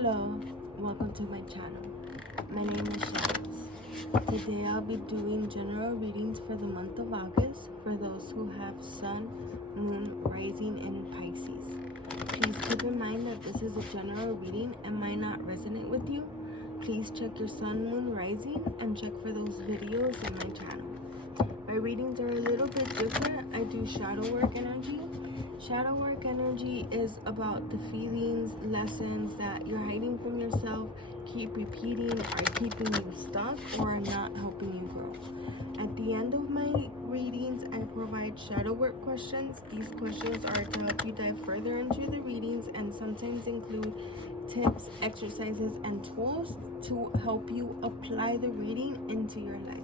Hello, welcome to my channel. My name is Shaz. Today I'll be doing general readings for the month of August for those who have Sun, Moon, Rising, and Pisces. Please keep in mind that this is a general reading and might not resonate with you. Please check your Sun, Moon, Rising, and check for those videos in my channel. My readings are a little bit different. I do shadow work energy. Shadow work energy is about the feelings, lessons that you're hiding from yourself, keep repeating, are keeping you stuck, or are not helping you grow. At the end of my readings, I provide shadow work questions. These questions are to help you dive further into the readings and sometimes include tips, exercises, and tools to help you apply the reading into your life.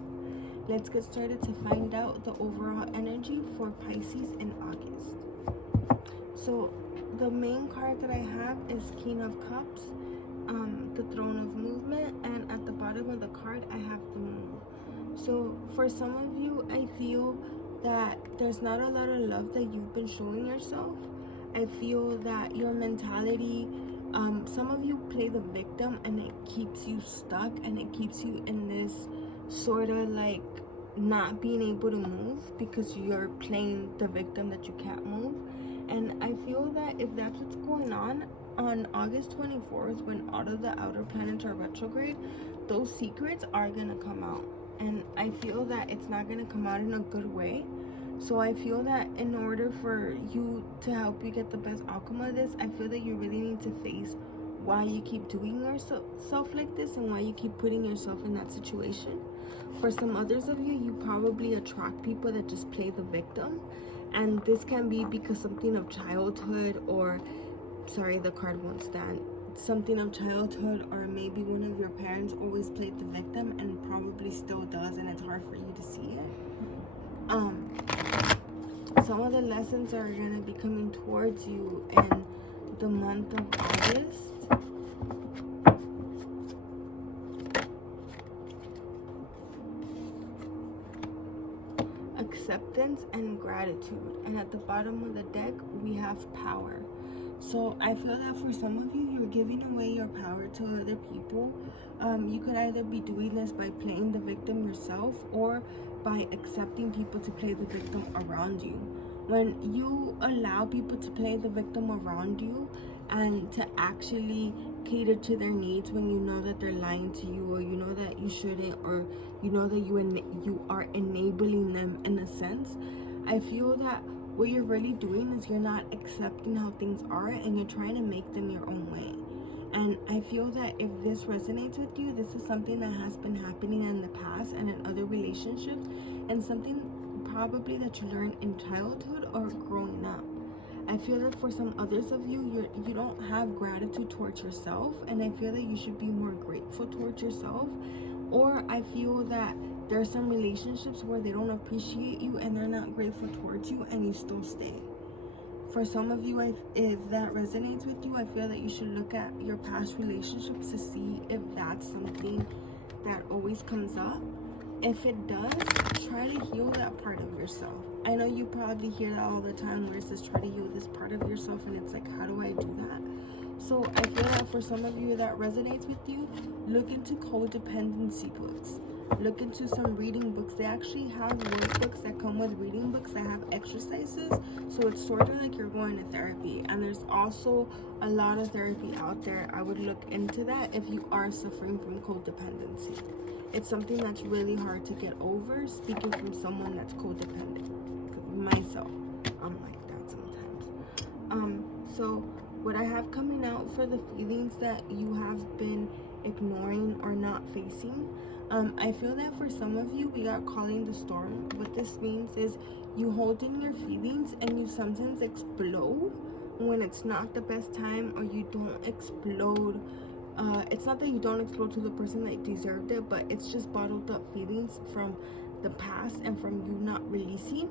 Let's get started to find out the overall energy for Pisces in August. So the main card that I have is King of Cups, the Throne of Movement, and at the bottom of the card I have the Moon. So for some of you, I feel that there's not a lot of love that you've been showing yourself. I feel that your mentality, some of you play the victim and it keeps you stuck and it keeps you in this sort of like not being able to move because you're playing the victim that you can't move. And I feel that if that's what's going on August 24th, when all of the outer planets are retrograde, those secrets are going to come out. And I feel that it's not going to come out in a good way. So I feel that in order for you to help you get the best outcome of this, I feel that you really need to face why you keep doing yourself like this and why you keep putting yourself in that situation. For some others of you, you probably attract people that just play the victim. And this can be because something of childhood or, sorry, the card won't stand. Something of childhood, or maybe one of your parents always played the victim and probably still does, and it's hard for you to see it. Some of the lessons are going to be coming towards you in the month of August. Acceptance and gratitude, and at the bottom of the deck we have power. So I feel that for some of you, you're giving away your power to other people. You could either be doing this by playing the victim yourself or by accepting people to play the victim around you. When you allow people to play the victim around you and to actually cater to their needs when you know that they're lying to you, or you know that you shouldn't, or you know that you are enabling them in a sense, I feel that what you're really doing is you're not accepting how things are and you're trying to make them your own way. And I feel that if this resonates with you, this is something that has been happening in the past and in other relationships, and something probably that you learned in childhood or growing up. I feel that for some others of you, you don't have gratitude towards yourself, and I feel that you should be more grateful towards yourself. Or I feel that there are some relationships where they don't appreciate you and they're not grateful towards you and you still stay. For some of you, if that resonates with you, I feel that you should look at your past relationships to see if that's something that always comes up. If it does, try to heal that part of yourself. I know you probably hear that all the time where it says try to heal this part of yourself, and it's like, how do I do that? So I feel that for some of you that resonates with you, look into codependency books. Look into some reading books. They actually have workbooks that come with reading books that have exercises. So it's sort of like you're going to therapy. And there's also a lot of therapy out there. I would look into that if you are suffering from codependency. It's something that's really hard to get over, speaking from someone that's codependent. Myself, I'm like that sometimes. So what I have coming out for the feelings that you have been ignoring or not facing, I feel that for some of you, we are calling the storm. What this means is you hold in your feelings and you sometimes explode when it's not the best time, or you don't explode. It's not that you don't explode to the person that deserved it, but it's just bottled up feelings from the past and from you not releasing.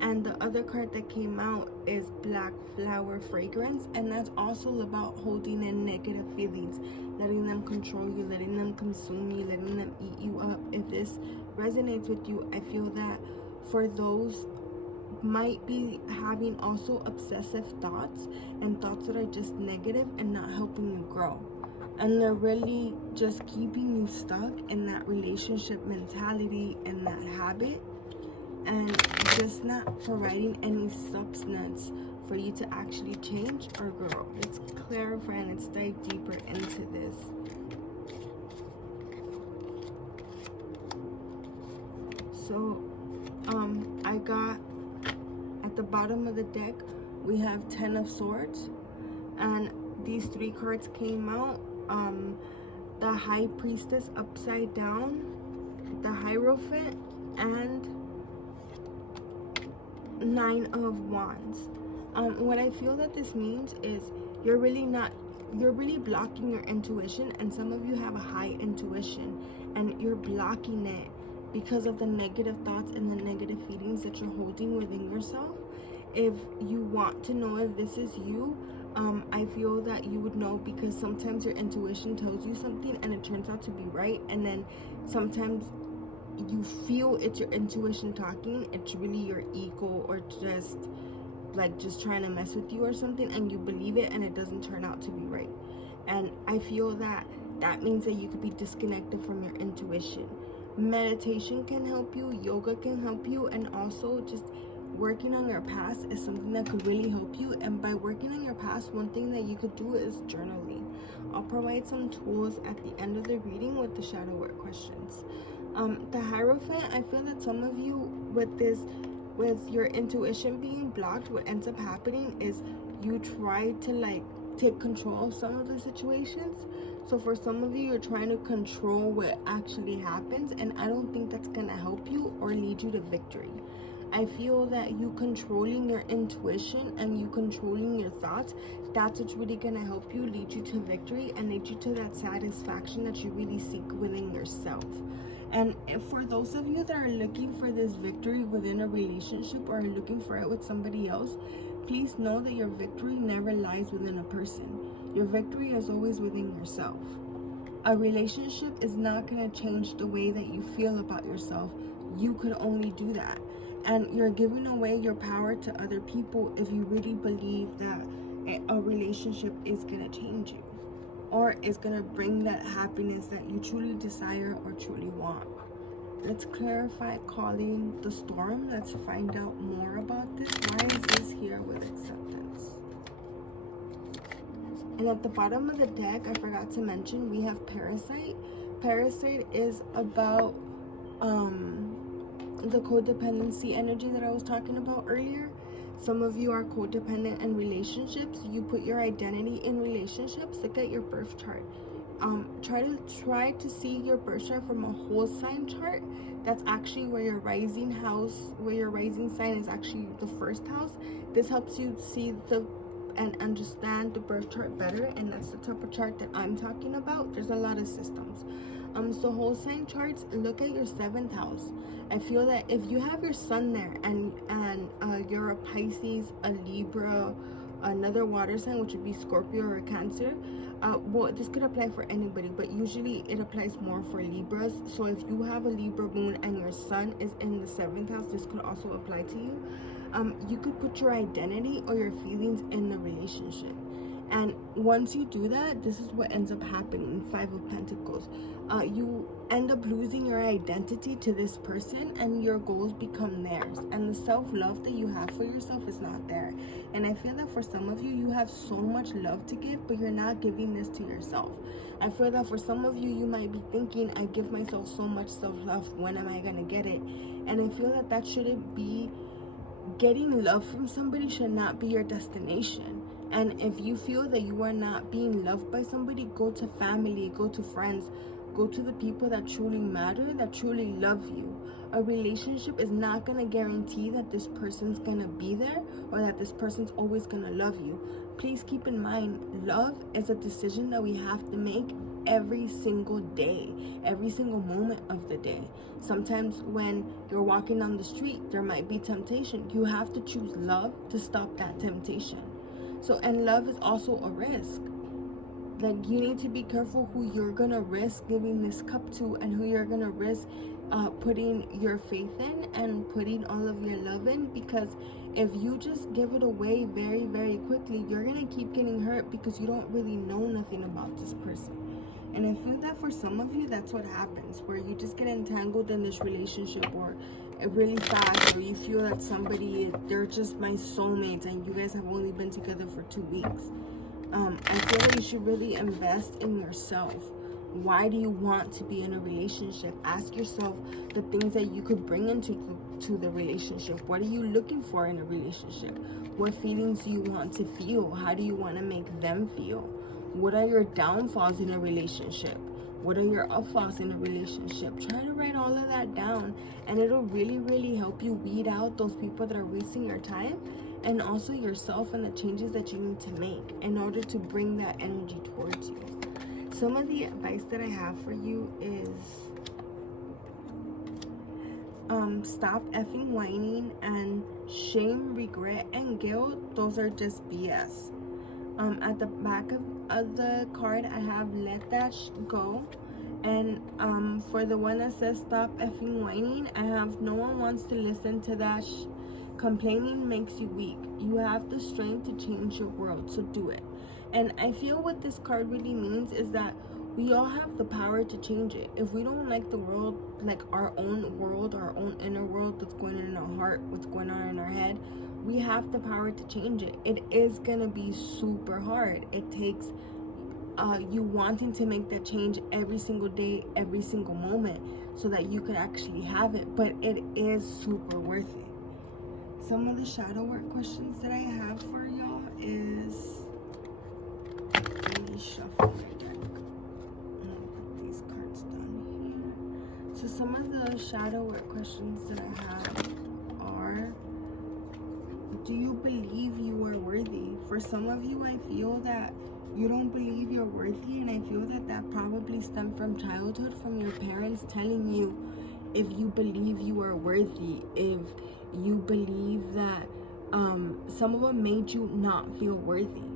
And the other card that came out is Black Flower Fragrance, and that's also about holding in negative feelings, letting them control you, letting them consume you, letting them eat you up. If this resonates with you, I feel that for those might be having also obsessive thoughts and thoughts that are just negative and not helping you grow. and they're really just keeping you stuck in that relationship mentality and that habit, and just not providing any substance for you to actually change or grow. Let's clarify and let's dive deeper into this. So I got at the bottom of the deck, we have 10 of Swords, and these 3 cards came out. The High Priestess upside down, the Hierophant, and 9 of Wands. What I feel that this means is you're really blocking your intuition, and some of you have a high intuition and you're blocking it because of the negative thoughts and the negative feelings that you're holding within yourself. If you want to know if this is you, I feel that you would know, because sometimes your intuition tells you something and it turns out to be right, and then sometimes you feel it's your intuition talking, it's really your ego or just trying to mess with you or something, and you believe it and it doesn't turn out to be right. And I feel that means that you could be disconnected from your intuition. Meditation can help you, yoga can help you, and also just working on your past is something that could really help you. And by working on your past, one thing that you could do is journaling. I'll provide some tools at the end of the reading with the shadow work questions. The Hierophant, I feel that some of you with your intuition being blocked, what ends up happening is you try to take control of some of the situations. So for some of you, you're trying to control what actually happens, and I don't think that's gonna help you or lead you to victory. I feel that you controlling your intuition and you controlling your thoughts, that's what's really gonna help you, lead you to victory, and lead you to that satisfaction that you really seek within yourself. And for those of you that are looking for this victory within a relationship or are looking for it with somebody else, please know that your victory never lies within a person. Your victory is always within yourself. A relationship is not going to change the way that you feel about yourself. You could only do that. And you're giving away your power to other people if you really believe that a relationship is going to change you, or is going to bring that happiness that you truly desire or truly want. Let's clarify calling the storm. Let's find out more about this. Why is this here with acceptance? And at the bottom of the deck, I forgot to mention, we have Parasite. Parasite is about the codependency energy that I was talking about earlier. Some of you are codependent in relationships. You put your identity in relationships. Look at your birth chart. Try to see your birth chart from a whole sign chart. That's actually where your rising sign is actually the first house. This helps you see and understand the birth chart better, and that's the type of chart that I'm talking about. There's a lot of systems. So whole sign charts, look at your 7th house. I feel that if you have your sun there and you're a Pisces, a Libra, another water sign, which would be Scorpio or Cancer, well, this could apply for anybody, but usually it applies more for Libras. So if you have a Libra moon and your sun is in the 7th house, this could also apply to you. You could put your identity or your feelings in the relationship. And once you do that, this is what ends up happening. 5 of Pentacles. You end up losing your identity to this person, and your goals become theirs. And the self-love that you have for yourself is not there. And I feel that for some of you, you have so much love to give, but you're not giving this to yourself. I feel that for some of you, you might be thinking, I give myself so much self-love, when am I going to get it? And I feel that shouldn't be, getting love from somebody should not be your destination. And if you feel that you are not being loved by somebody, go to family, go to friends, go to the people that truly matter, that truly love you. A relationship is not going to guarantee that this person's going to be there or that this person's always going to love you. Please keep in mind, love is a decision that we have to make every single day, every single moment of the day. Sometimes when you're walking down the street, there might be temptation. You have to choose love to stop that temptation. So, and love is also a risk. Like, you need to be careful who you're gonna risk giving this cup to, and who you're gonna risk putting your faith in and putting all of your love in, because if you just give it away very, very quickly, you're gonna keep getting hurt because you don't really know nothing about this person. And I feel that for some of you, that's what happens, where you just get entangled in this relationship, or really fast, or you feel that somebody, they're just my soulmates, and you guys have only been together for 2 weeks. I feel that you should really invest in yourself. Why do you want to be in a relationship? Ask yourself the things that you could bring into the relationship. What are you looking for in a relationship? What feelings do you want to feel? How do you want to make them feel? What are your downfalls in a relationship? What are your upfalls in a relationship? Try to write all of that down, and it'll really, really help you weed out those people that are wasting your time, and also yourself, and the changes that you need to make in order to bring that energy towards you. Some of the advice that I have for you is stop effing whining, and shame, regret, and guilt, those are just BS. At the back of the card, I have let that go. And for the one that says stop effing whining, I have no one wants to listen to that. Complaining makes you weak. You have the strength to change your world, so do it. And I feel what this card really means is that we all have the power to change it. If we don't like the world, like our own world, our own inner world, what's going on in our heart, what's going on in our head, we have the power to change it. It is gonna be super hard. It takes you wanting to make that change every single day, every single moment, so that you could actually have it. But it is super worth it. Some of the shadow work questions that I have for y'all is, let me shuffle my deck. I'm gonna put these cards down here. So some of the shadow work questions that I have are, do you believe you are worthy? For some of you, I feel that you don't believe you're worthy, and I feel that that probably stemmed from childhood, from your parents telling you, if you believe you are worthy, if you believe that some of them made you not feel worthy.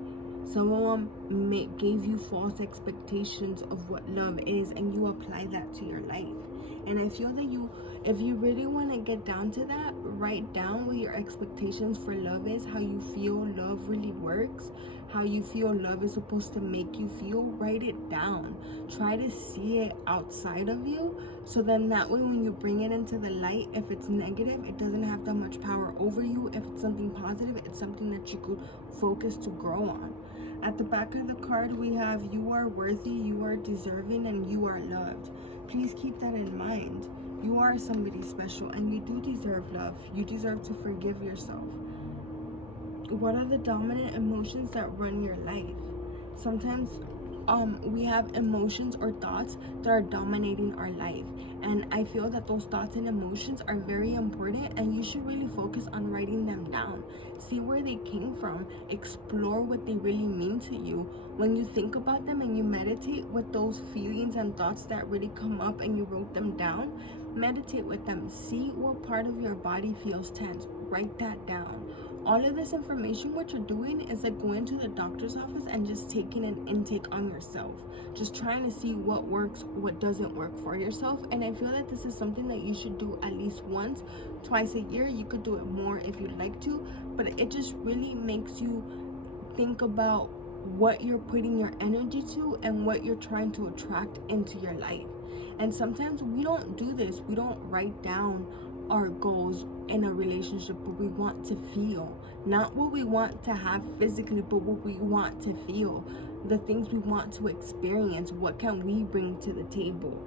Some of them gave you false expectations of what love is, and you apply that to your life. And I feel that if you really want to get down to that, write down what your expectations for love is, how you feel love really works, how you feel love is supposed to make you feel. Write it down. Try to see it outside of you, so then that way when you bring it into the light, if it's negative, it doesn't have that much power over you. If it's something positive, it's something that you could focus to grow on. At the back of the card, we have, you are worthy, you are deserving, and you are loved. Please keep that in mind. You are somebody special, and you do deserve love. You deserve to forgive yourself. What are the dominant emotions that run your life? Sometimes we have emotions or thoughts that are dominating our life, and I feel that those thoughts and emotions are very important, and you should really focus on writing them down. See where they came from. Explore what they really mean to you. When you think about them and you meditate with those feelings and thoughts that really come up, and you wrote them down, meditate with them. See what part of your body feels tense. Write that down. All of this information, what you're doing is like going to the doctor's office and just taking an intake on yourself, just trying to see what works, what doesn't work for yourself. And I feel that this is something that you should do at least once, twice a year. You could do it more if you'd like to, but it just really makes you think about what you're putting your energy to and what you're trying to attract into your life. And sometimes we don't do this. We don't write down our goals in a relationship, but we want to feel, not what we want to have physically, but what we want to feel, the things we want to experience. What can we bring to the table?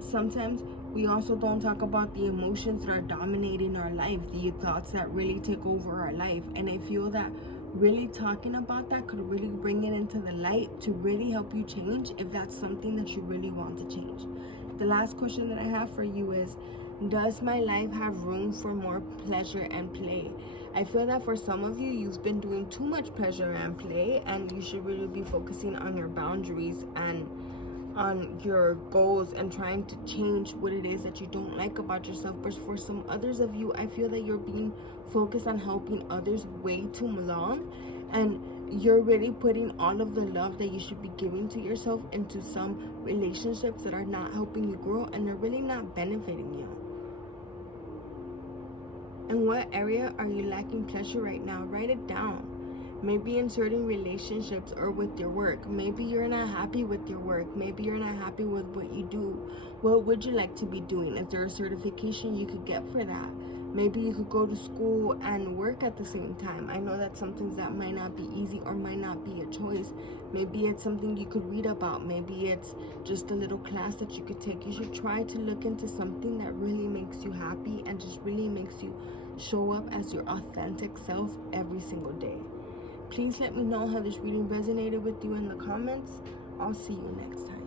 Sometimes we also don't talk about the emotions that are dominating our life, the thoughts that really take over our life. And I feel that really talking about that could really bring it into the light to really help you change, if that's something that you really want to change. The last question that I have for you is, does my life have room for more pleasure and play? I feel that for some of you, you've been doing too much pleasure and play, and you should really be focusing on your boundaries and on your goals and trying to change what it is that you don't like about yourself. But for some others of you, I feel that you're being focused on helping others way too long, and you're really putting all of the love that you should be giving to yourself into some relationships that are not helping you grow, and they're really not benefiting you. In what area are you lacking pleasure right now? Write it down. maybe in certain relationships or with your work. Maybe you're not happy with your work. Maybe you're not happy with what you do. What would you like to be doing? Is there a certification you could get for that? Maybe you could go to school and work at the same time. I know that some things that might not be easy or might not be a choice. Maybe it's something you could read about. Maybe it's just a little class that you could take. You should try to look into something that really makes you happy and just really makes you show up as your authentic self every single day. Please let me know how this reading resonated with you in the comments. I'll see you next time.